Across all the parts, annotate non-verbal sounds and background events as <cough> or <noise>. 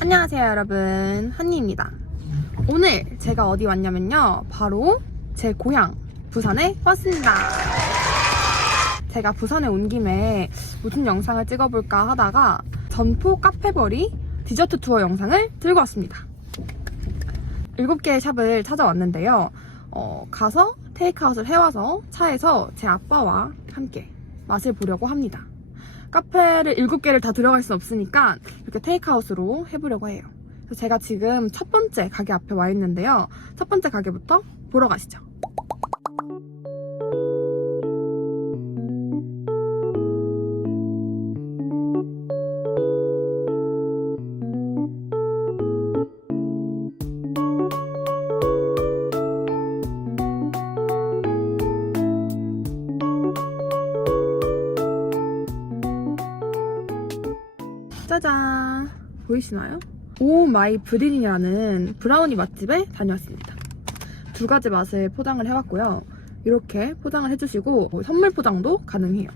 안녕하세요 여러분. 한니입니다. 오늘 제가 어디 왔냐면요. 바로 제 고향 부산에 왔습니다. 제가 부산에 온 김에 무슨 영상을 찍어볼까 하다가 전포 카페버리 디저트 투어 영상을 들고 왔습니다. 7개의 샵을 찾아왔는데요. 어, 가서 테이크아웃을 해와서 차에서 제 아빠와 함께 맛을 보려고 합니다 카페를 7개를 다 들어갈 순 없으니까 이렇게 테이크아웃으로 해보려고 해요. 그래서 제가 지금 첫 번째 가게 앞에 와 있는데요. 첫 번째 가게부터 보러 가시죠. 보이시나요? 오 마이 브린이라는 브라우니 맛집에 다녀왔습니다. 두 가지 맛을 포장을 해왔고요. 이렇게 포장을 해주시고 선물 포장도 가능해요.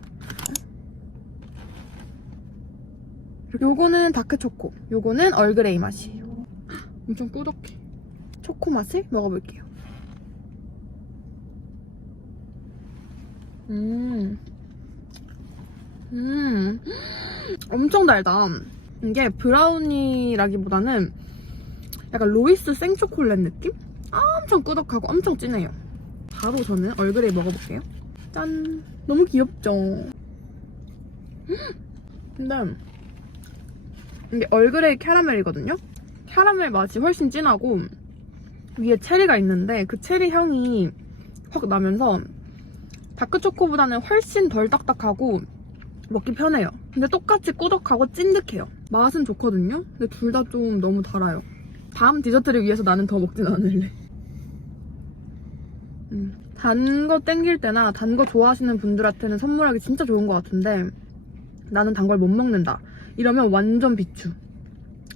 요거는 다크초코, 요거는 얼그레이 맛이에요. 엄청 꾸덕해. 초코 맛을 먹어볼게요. 음, 음, <gasps> 엄청 달다. 이게 브라우니라기보다는 약간 로이스 생초콜릿 느낌? 엄청 꾸덕하고 엄청 진해요. 바로 저는 얼그레이 먹어볼게요. 짠! 너무 귀엽죠? 음! 근데 이게 얼그레이 캐러멜이거든요? 캐러멜 맛이 훨씬 진하고 위에 체리가 있는데 그 체리 향이 확 나면서 다크초코보다는 훨씬 덜 딱딱하고 먹기 편해요. 근데 똑같이 꾸덕하고 찐득해요. 맛은 좋거든요. 근데 둘 다 좀 너무 달아요. 다음 디저트를 위해서 나는 더 먹진 않을래. 음, 단거 땡길 때나 단 거 좋아하시는 분들한테는 선물하기 진짜 좋은 것 같은데 나는 단 걸 못 먹는다. 이러면 완전 비추.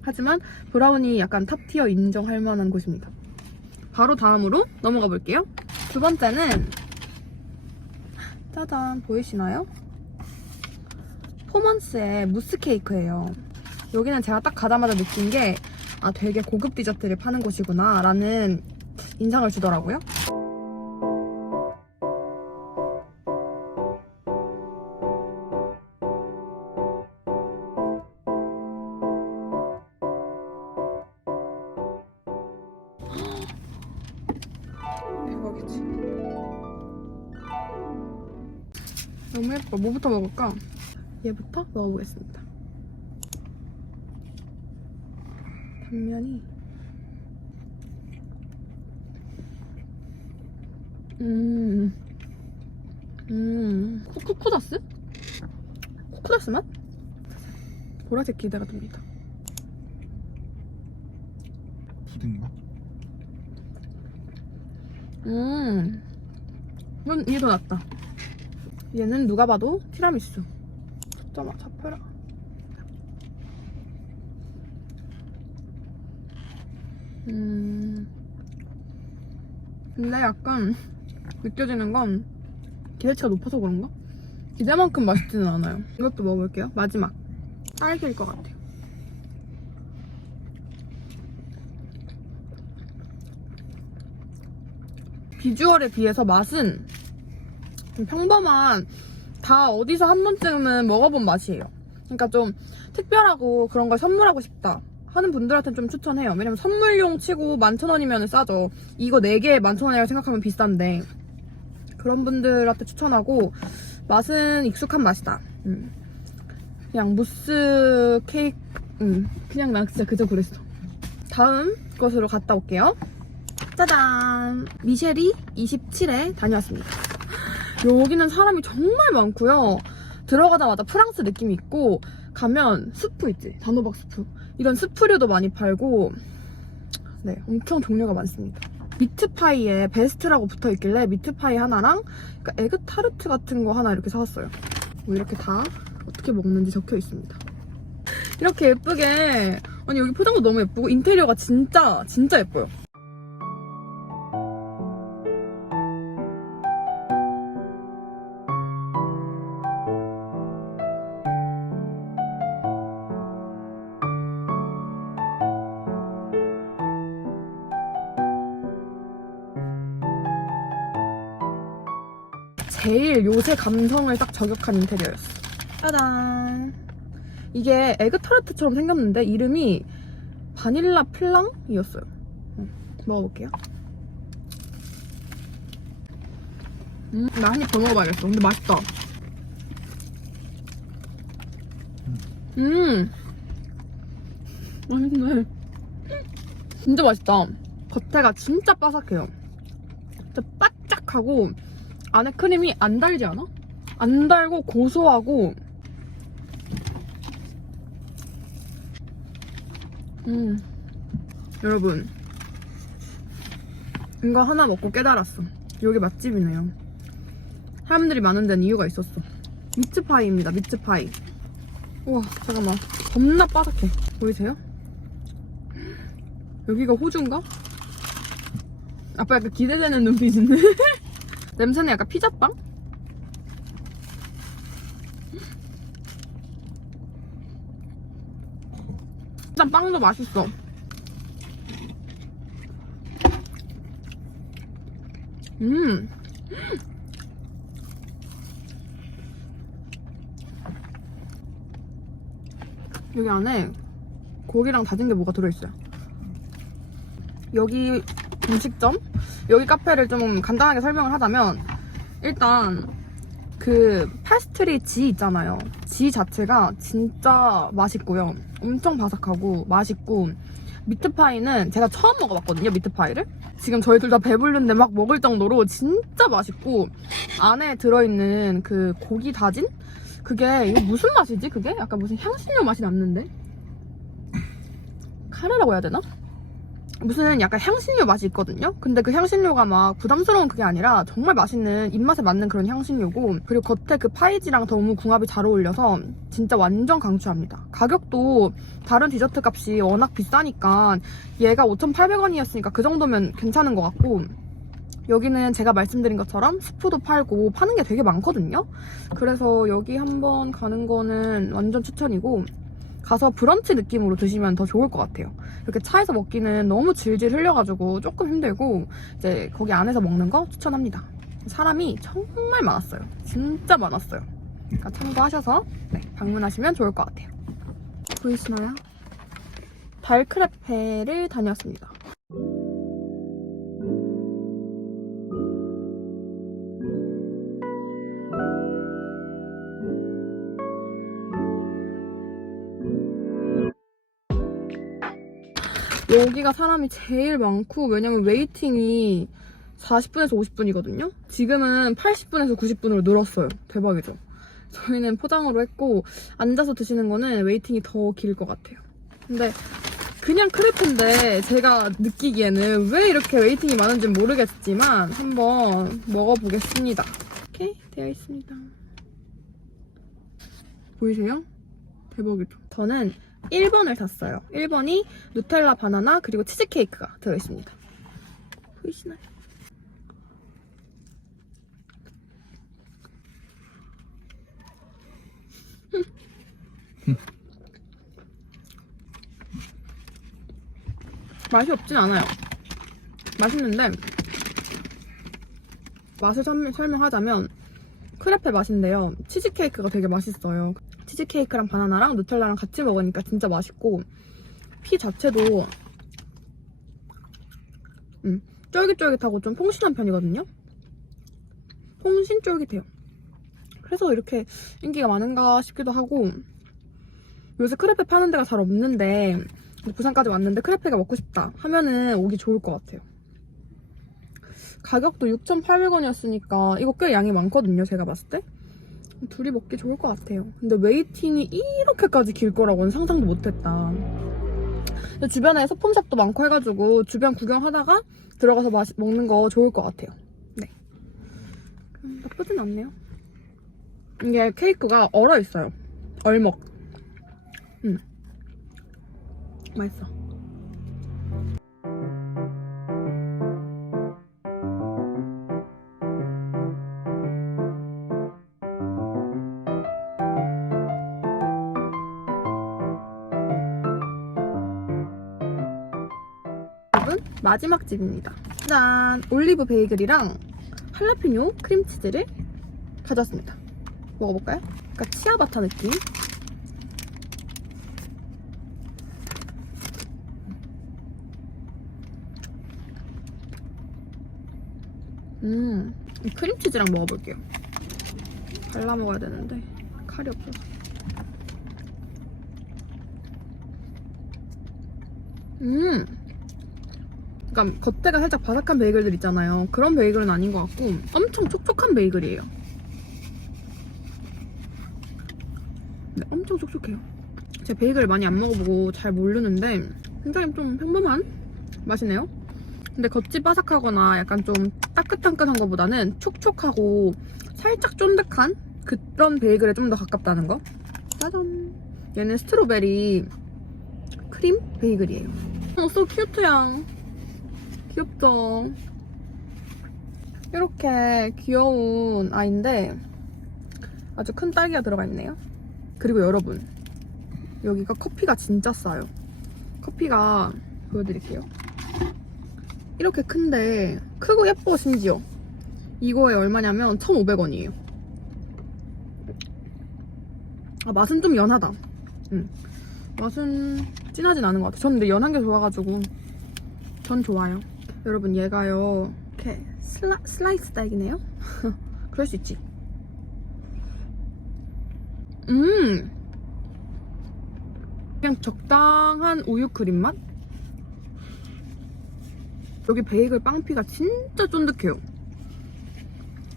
하지만 브라우니 약간 탑티어 인정할 만한 곳입니다. 바로 다음으로 넘어가 볼게요. 두 번째는 짜잔 보이시나요? 포먼스의 무스 케이크예요. 여기는 제가 딱 가자마자 느낀 게 아, 되게 고급 디저트를 파는 곳이구나 라는 인상을 주더라고요. 대박이지. 너무 예뻐. 뭐부터 먹을까? 얘부터 먹어보겠습니다. 단면이 음, 음, 쿠- 쿠쿠다스? 쿠쿠다스 맛? 보라색 기대가 됩니다. 푸딩 맛? 음, 이건 이게 더 낫다. 얘는 누가 봐도 티라미수. 초점아 잡혀라. 음, 근데 약간 느껴지는 건 기대치가 높아서 그런가? 기대만큼 맛있지는 않아요. 이것도 먹어볼게요. 마지막. 딸기일 것 같아요. 비주얼에 비해서 맛은 좀 평범한 다 어디서 한 번쯤은 먹어본 맛이에요. 그러니까 좀 특별하고 그런 걸 선물하고 싶다 하는 분들한테는 좀 추천해요. 왜냐면 선물용 치고 11,000원이면 싸죠. 이거 4개에 11,000원이라고 생각하면 비싼데 그런 분들한테 추천하고 맛은 익숙한 맛이다. 음. 그냥 무스 케이크 음. 그냥 난 진짜 그저 그랬어. 다음 것으로 갔다 올게요. 짜잔! 미셸이 27에 다녀왔습니다. 여기는 사람이 정말 많고요. 들어가자마자 프랑스 느낌이 있고 가면 스프 있지? 단호박 스프. 이런 스프류도 많이 팔고 네, 엄청 종류가 많습니다. 미트파이에 베스트라고 붙어 있길래 미트파이 하나랑 그러니까 에그 타르트 같은 거 하나 이렇게 사왔어요. 뭐 이렇게 다 어떻게 먹는지 적혀 있습니다. 이렇게 예쁘게 아니 여기 포장도 너무 예쁘고 인테리어가 진짜 진짜 예뻐요. 제일 요새 감성을 딱 저격한 인테리어였어. 짜잔. 이게 에그타르트처럼 생겼는데 이름이 바닐라 플랑이었어요. 음, 먹어볼게요. 음, 나 한 입 더 먹어봐야겠어. 근데 맛있다. 음, 맛있네. 진짜 맛있다. 겉에가 진짜 바삭해요. 진짜 바짝하고 안에 크림이 안 달지 않아? 안 달고 고소하고. 음. 여러분. 이거 하나 먹고 깨달았어. 여기 맛집이네요. 사람들이 많은 데는 이유가 있었어. 미츠파이입니다 미츠파이. 우와 잠깐만. 겁나 바삭해. 보이세요? 여기가 호주인가? 아빠 약간 기대되는 눈빛인데 <laughs> 냄새는 약간 피자빵? 일단 빵도 맛있어. 음. 여기 안에 고기랑 다진 게 뭐가 들어있어요. 여기 음식점? 여기 카페를 좀 간단하게 설명을 하자면 일단 그 파스트리 지 있잖아요. 지 자체가 진짜 맛있고요. 엄청 바삭하고 맛있고 미트파이는 제가 처음 먹어봤거든요. 미트파이를. 지금 저희 둘 다 배부른데 막 먹을 정도로 진짜 맛있고 안에 들어있는 그 고기 다진? 그게 이거 무슨 맛이지? 그게 약간 무슨 향신료 맛이 났는데 카레라고 해야 되나? 무슨 약간 향신료 맛이 있거든요? 근데 그 향신료가 막 부담스러운 그게 아니라 정말 맛있는 입맛에 맞는 그런 향신료고 그리고 겉에 그 파이지랑 너무 궁합이 잘 어울려서 진짜 완전 강추합니다. 가격도 다른 디저트 값이 워낙 비싸니까 얘가 5,800원이었으니까 그 정도면 괜찮은 것 같고 여기는 제가 말씀드린 것처럼 스프도 팔고 파는 게 되게 많거든요? 그래서 여기 한번 가는 거는 완전 추천이고 가서 브런치 느낌으로 드시면 더 좋을 것 같아요. 이렇게 차에서 먹기는 너무 질질 흘려가지고 조금 힘들고 이제 거기 안에서 먹는 거 추천합니다. 사람이 정말 많았어요. 진짜 많았어요. 그러니까 참고하셔서 네, 방문하시면 좋을 것 같아요. 보이시나요? 달크레페를 다녔습니다. 여기가 사람이 제일 많고 왜냐면 웨이팅이 40분에서 50분이거든요. 지금은 80분에서 90분으로 늘었어요. 대박이죠. 저희는 포장으로 했고 앉아서 드시는 거는 웨이팅이 더 길 것 같아요. 근데 그냥 크레프인데 제가 느끼기에는 왜 이렇게 웨이팅이 많은지 는 모르겠지만 한번 먹어보겠습니다. 이렇게 되어 있습니다. 보이세요? 대박이죠. 저는 1번을 샀어요. 1번이 누텔라 바나나 그리고 치즈케이크가 들어있습니다. 보이시나요? <laughs> 맛이 없진 않아요. 맛있는데 맛을 설명- 설명하자면 크레페 맛인데요. 치즈케이크가 되게 맛있어요. 치즈케이크랑 바나나랑 누텔라랑 같이 먹으니까 진짜 맛있고 피 자체도 음, 쫄깃쫄깃하고 좀 퐁신한 편이거든요. 퐁신 쫄깃해요. 그래서 이렇게 인기가 많은가 싶기도 하고 요새 크레페 파는 데가 잘 없는데 부산까지 왔는데 크레페가 먹고 싶다 하면은 오기 좋을 것 같아요. 가격도 6,800원이었으니까 이거 꽤 양이 많거든요. 제가 봤을 때. 둘이 먹기 좋을 것 같아요. 근데 웨이팅이 이렇게까지 길 거라고는 상상도 못했다. 주변에 소품샵도 많고 해가지고 주변 구경하다가 들어가서 마시, 먹는 거 좋을 것 같아요. 네. 음, 나쁘진 않네요. 이게 케이크가 얼어 있어요. 얼먹. 음. 맛있어. 마지막 집입니다. 짠! 올리브 베이글이랑 할라피뇨 크림치즈를 가져왔습니다. 먹어볼까요? 약간 치아바타 느낌? 음, 이 크림치즈랑 먹어볼게요. 발라 먹어야 되는데 칼이 없어서. 음, 그러니까 겉에가 살짝 바삭한 베이글들 있잖아요. 그런 베이글은 아닌 것 같고 엄청 촉촉한 베이글이에요. 네, 엄청 촉촉해요. 제가 베이글 많이 안 먹어보고 잘 모르는데 굉장히 좀 평범한 맛이네요. 근데 겉이 바삭하거나 약간 좀 따끈따끈한 것보다는 촉촉하고 살짝 쫀득한 그런 베이글에 좀 더 가깝다는 거. 짜잔. 얘는 스트로베리 크림 베이글이에요. 어, so cute양. 귀엽죠? 이렇게 귀여운 아이인데 아주 큰 딸기가 들어가 있네요. 그리고 여러분 여기가 커피가 진짜 싸요. 커피가 보여드릴게요. 이렇게 큰데 크고 예뻐 심지어. 이거에 얼마냐면 1,500원이에요. 아 맛은 좀 연하다. 응. 맛은 진하진 않은 것 같아요. 저는 근데 연한 게 좋아가지고 전 좋아요. 여러분 얘가요 이렇게 슬라, 슬라이스 딸기네요. <laughs> 그럴 수 있지. 음 그냥 적당한 우유 크림 맛? 여기 베이글 빵피가 진짜 쫀득해요.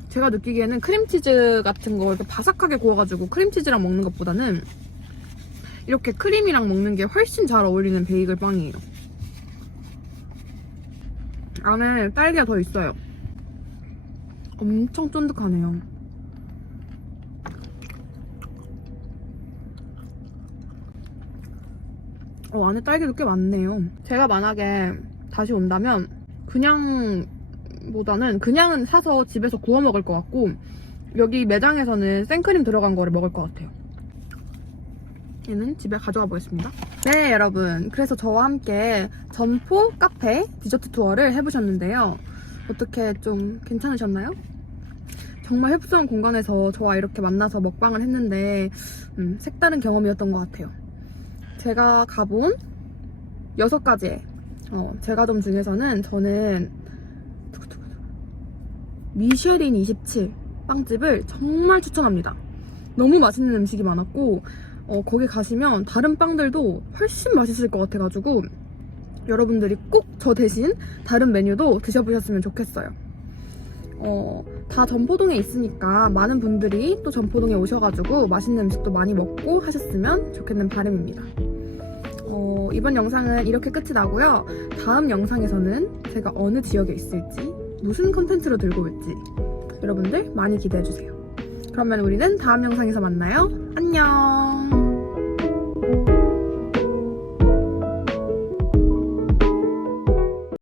제가 느끼기에는 크림치즈 같은 거 이렇게 바삭하게 구워가지고 크림치즈랑 먹는 것보다는 이렇게 크림이랑 먹는 게 훨씬 잘 어울리는 베이글 빵이에요. 안에 딸기가 더 있어요. 엄청 쫀득하네요. 어, 안에 딸기도 꽤 많네요. 제가 만약에 다시 온다면 그냥 보다는 그냥은 사서 집에서 구워 먹을 것 같고 여기 매장에서는 생크림 들어간 거를 먹을 것 같아요. 얘는 집에 가져가 보겠습니다. 네, 여러분. 그래서 저와 함께 점포 카페 디저트 투어를 해보셨는데요. 어떻게 좀 괜찮으셨나요? 정말 흡수한 공간에서 저와 이렇게 만나서 먹방을 했는데 음, 색다른 경험이었던 것 같아요. 제가 가본 여섯 가지의 어, 제과점 중에서는 저는 미쉐린 27 빵집을 정말 추천합니다. 너무 맛있는 음식이 많았고 어, 거기 가시면 다른 빵들도 훨씬 맛있을 것 같아가지고 여러분들이 꼭 저 대신 다른 메뉴도 드셔보셨으면 좋겠어요. 어, 다 전포동에 있으니까 많은 분들이 또 전포동에 오셔가지고 맛있는 음식도 많이 먹고 하셨으면 좋겠는 바람입니다. 어, 이번 영상은 이렇게 끝이 나고요. 다음 영상에서는 제가 어느 지역에 있을지, 무슨 컨텐츠로 들고 올지 여러분들 많이 기대해주세요. 그러면 우리는 다음 영상에서 만나요. 안녕!